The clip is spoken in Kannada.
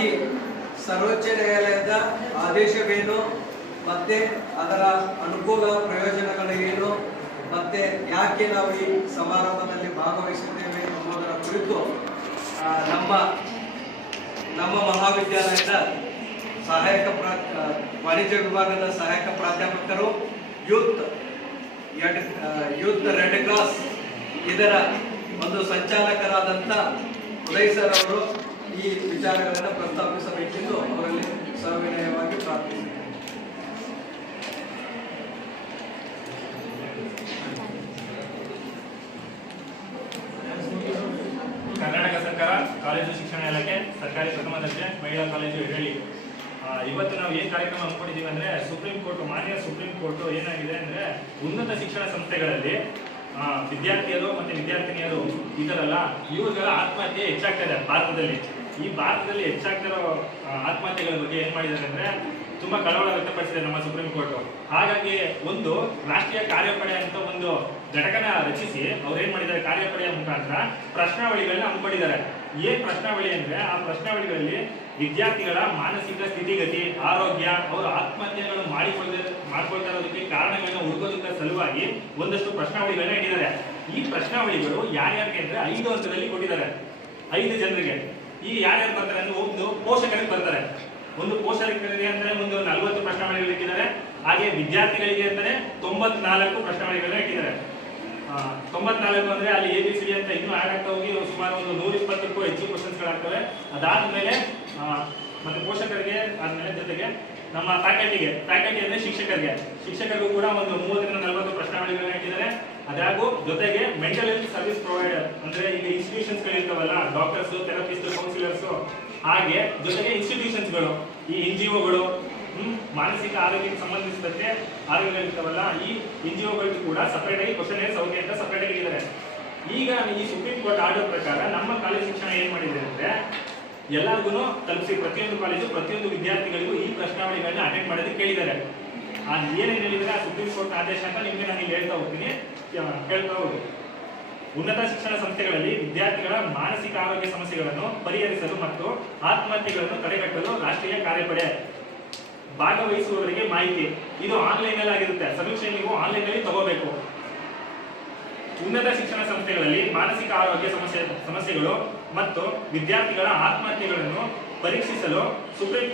ಈ ಸರ್ವೋಚ್ಚ ನ್ಯಾಯಾಲಯದ ಆದೇಶವೇನು, ಮತ್ತೆ ಅದರ ಅನುಕೂಲ ಪ್ರಯೋಜನಗಳೇನು, ಮತ್ತೆ ಯಾಕೆ ನಾವು ಈ ಸಮಾರಂಭದಲ್ಲಿ ಭಾಗವಹಿಸುತ್ತೇವೆ ಎಂಬುದರ ಕುರಿತು ನಮ್ಮ ಮಹಾವಿದ್ಯಾಲಯದ ಸಹಾಯಕ ವಾಣಿಜ್ಯ ವಿಭಾಗದ ಸಹಾಯಕ ಪ್ರಾಧ್ಯಾಪಕರು ಯೂತ್ ರೆಡ್ ಕ್ರಾಸ್ ಇದರ ಒಂದು ಸಂಚಾಲಕರಾದಂಥ ಉದಯ್ ಸರ್ ಅವರು ಈ ವಿಚಾರಗಳನ್ನು ಪ್ರಸ್ತಾಪಿಸಬೇಕೆಂದು ಅವರಲ್ಲಿ ಸವಿನಯವಾಗಿ ಪ್ರಾರ್ಥಿಸಿದ್ದಾರೆ. ಕರ್ನಾಟಕ ಸರ್ಕಾರ ಕಾಲೇಜು ಶಿಕ್ಷಣ ಇಲಾಖೆ ಸರ್ಕಾರಿ ಪ್ರಥಮ ದರ್ಜೆ ಮಹಿಳಾ ಕಾಲೇಜು ಹೇಳಿ ಇವತ್ತು ನಾವು ಏನ್ ಕಾರ್ಯಕ್ರಮ ಹಮ್ಮಿಕೊಂಡಿದ್ದೀವಿ ಅಂದ್ರೆ ಮಾನ್ಯ ಸುಪ್ರೀಂ ಕೋರ್ಟ್ ಏನಾಗಿದೆ ಅಂದ್ರೆ ಉನ್ನತ ಶಿಕ್ಷಣ ಸಂಸ್ಥೆಗಳಲ್ಲಿ ವಿದ್ಯಾರ್ಥಿಯರು ಮತ್ತೆ ವಿದ್ಯಾರ್ಥಿನಿಯರು ಇದಾರಲ್ಲ ಇವ್ರಿಗೆಲ್ಲ ಆತ್ಮಹತ್ಯೆ ಹೆಚ್ಚಾಗ್ತದೆ ಭಾರತದಲ್ಲಿ. ಈ ಭಾರತದಲ್ಲಿ ಹೆಚ್ಚಾಗ್ತಿರೋ ಆತ್ಮಹತ್ಯೆಗಳ ಬಗ್ಗೆ ಏನ್ ಮಾಡಿದ್ದಾರೆ ಅಂದ್ರೆ ತುಂಬಾ ಕಳವಳ ವ್ಯಕ್ತಪಡಿಸಿದೆ ನಮ್ಮ ಸುಪ್ರೀಂ ಕೋರ್ಟ್. ಹಾಗಾಗಿ ಒಂದು ರಾಷ್ಟ್ರೀಯ ಕಾರ್ಯಪಡೆ ಅಂತ ಒಂದು ಘಟಕನ ರಚಿಸಿ ಅವ್ರು ಏನ್ ಮಾಡಿದ್ದಾರೆ, ಕಾರ್ಯಪಡೆಯ ಮುಖಾಂತರ ಪ್ರಶ್ನಾವಳಿಗಳನ್ನ ಹಮ್ಮಿಕೊಂಡಿದ್ದಾರೆ. ಏನ್ ಪ್ರಶ್ನಾವಳಿ ಅಂದ್ರೆ ಆ ಪ್ರಶ್ನಾವಳಿಗಳಲ್ಲಿ ವಿದ್ಯಾರ್ಥಿಗಳ ಮಾನಸಿಕ ಸ್ಥಿತಿಗತಿ, ಆರೋಗ್ಯ, ಅವರು ಆತ್ಮಹತ್ಯೆಗಳನ್ನು ಮಾಡ್ಕೊಳ್ತಾ ಇರೋದಕ್ಕೆ ಕಾರಣಗಳನ್ನ ಹುಡುಕೋದಕ್ಕೆ ಸಲುವಾಗಿ ಒಂದಷ್ಟು ಪ್ರಶ್ನಾವಳಿಗಳನ್ನ ಇಟ್ಟಿದ್ದಾರೆ. ಈ ಪ್ರಶ್ನಾವಳಿಗಳು ಯಾರ್ಯಾರಿಗೆ ಅಂದ್ರೆ 5 ಹಂತದಲ್ಲಿ ಕೊಟ್ಟಿದ್ದಾರೆ, 5 ಜನರಿಗೆ. ಈ ಯಾರ್ಯಾರು ಬರ್ತಾರೆ ಅಂದ್ರೆ ಒಂದು ಪೋಷಕರಿಗೆ ಬರ್ತಾರೆ, ಒಂದು ಪೋಷಕರಿಗೆ ಅಂದ್ರೆ ಒಂದು 40 ಪ್ರಶ್ನಾವಳಿಗಳು ಇಟ್ಟಿದ್ದಾರೆ. ಹಾಗೆ ವಿದ್ಯಾರ್ಥಿಗಳಿಗೆ ಅಂತಾನೆ 94 ಪ್ರಶ್ನಾವಳಿಗಳನ್ನ ಇಟ್ಟಿದ್ದಾರೆ. 94 ಅಂದ್ರೆ ಅಲ್ಲಿ ABCD ಅಂತ ಇನ್ನೂ ಆಡ್ ಆಗ್ತಾ ಹೋಗಿ ಸುಮಾರು ಒಂದು 120ಕ್ಕೂ ಹೆಚ್ಚು ಕ್ವಶನ್ಸ್ಗಳಾಗ್ತವೆ. ಅದಾದ್ಮೇಲೆ ಮತ್ತೆ ಪೋಷಕರಿಗೆ ಆದ್ಮೇಲೆ ಜೊತೆಗೆ ನಮ್ಮ ಫ್ಯಾಕಲ್ಟಿ ಅಂದ್ರೆ ಶಿಕ್ಷಕರಿಗೂ ಕೂಡ ಒಂದು 30ರಿಂದ 40 ಪ್ರಶ್ನಾವಳಿಗಳನ್ನ ಇಟ್ಟಿದ್ದಾರೆ. ಅದಾಗೂ ಜೊತೆಗೆ ಮೆಂಟಲ್ ಹೆಲ್ತ್ ಸರ್ವಿಸ್ ಪ್ರೊವೈಡರ್ ಅಂದ್ರೆ ಈಗ ಇನ್ಸ್ಟಿಟ್ಯೂಷನ್ಸ್ ಗಳಿರ್ತಾವಲ್ಲ, ಡಾಕ್ಟರ್ಸ್, ಥೆರಪಿಸ್ಟ್, ಕೌನ್ಸಿಲರ್ಸ್, ಹಾಗೆ ಜೊತೆಗೆ ಇನ್ಸ್ಟಿಟ್ಯೂಷನ್ಸ್ಗಳು, ಈ NGOಗಳು, ಮಾನಸಿಕ ಆರೋಗ್ಯಕ್ಕೆ ಸಂಬಂಧಿಸಿದಂತೆ ಆರೋಗ್ಯಗಳಿರ್ತಾವಲ್ಲ, ಈ NGOಗಳಿಗೂ ಕೂಡ ಸಪರೇಟ್ ಆಗಿ ಕ್ವಶನ್ ಸೌಕರ್ಯ ಅಂತ ಸಪರೇಟ್ ಆಗಿದ್ದಾರೆ. ಈಗ ಈ ಸುಪ್ರೀಂ ಕೋರ್ಟ್ ಆರ್ಡರ್ ಪ್ರಕಾರ ನಮ್ಮ ಕಾಲೇಜ್ ಶಿಕ್ಷಣ ಏನ್ ಮಾಡಿದೆ ಅಂದ್ರೆ ಎಲ್ಲರಿಗೂ ತಲುಪಿಸಿ ಪ್ರತಿಯೊಂದು ಕಾಲೇಜು ಪ್ರತಿಯೊಂದು ವಿದ್ಯಾರ್ಥಿಗಳಿಗೂ ಈ ಪ್ರಶ್ನಾವಳಿಗಳನ್ನ ಅಟೆಂಡ್ ಮಾಡೋದಕ್ಕೆ ಕೇಳಿದ್ದಾರೆ. ಏನೇನು ಹೇಳಿದ್ರೆ ಆ ಸುಪ್ರೀಂ ಕೋರ್ಟ್ ಆದೇಶ ಅಂತ ನಿಮ್ಗೆ ನಾನು ಹೇಳ್ತಾ ಹೋಗ್ತೀನಿ, ಕೇಳ್ತಾ ಹೋಗಿ. ಉನ್ನತ ಶಿಕ್ಷಣ ಸಂಸ್ಥೆಗಳಲ್ಲಿ ವಿದ್ಯಾರ್ಥಿಗಳ ಮಾನಸಿಕ ಆರೋಗ್ಯ ಸಮಸ್ಯೆಗಳನ್ನು ಪರಿಹರಿಸಲು ಮತ್ತು ಆತ್ಮಹತ್ಯೆಗಳನ್ನು ತಡೆಗಟ್ಟಲು ರಾಷ್ಟ್ರೀಯ ಕಾರ್ಯಪಡೆ ಭಾಗವಹಿಸುವವರಿಗೆ ಮಾಹಿತಿ. ಇದು ಆನ್ಲೈನ್ ಅಲ್ಲಿ ಆಗಿರುತ್ತೆ, ಸಮೀಕ್ಷೆ ನೀವು ಆನ್ಲೈನ್ ಅಲ್ಲಿ ತಗೋಬೇಕು. ಉನ್ನತ ಶಿಕ್ಷಣ ಸಂಸ್ಥೆಗಳಲ್ಲಿ ಮಾನಸಿಕ ಆರೋಗ್ಯ ಸಮಸ್ಯೆಗಳು ಮತ್ತು ವಿದ್ಯಾರ್ಥಿಗಳ ಆತ್ಮಹತ್ಯೆಗಳನ್ನು ಪರೀಕ್ಷಿಸಲು ಸುಪ್ರೀಂ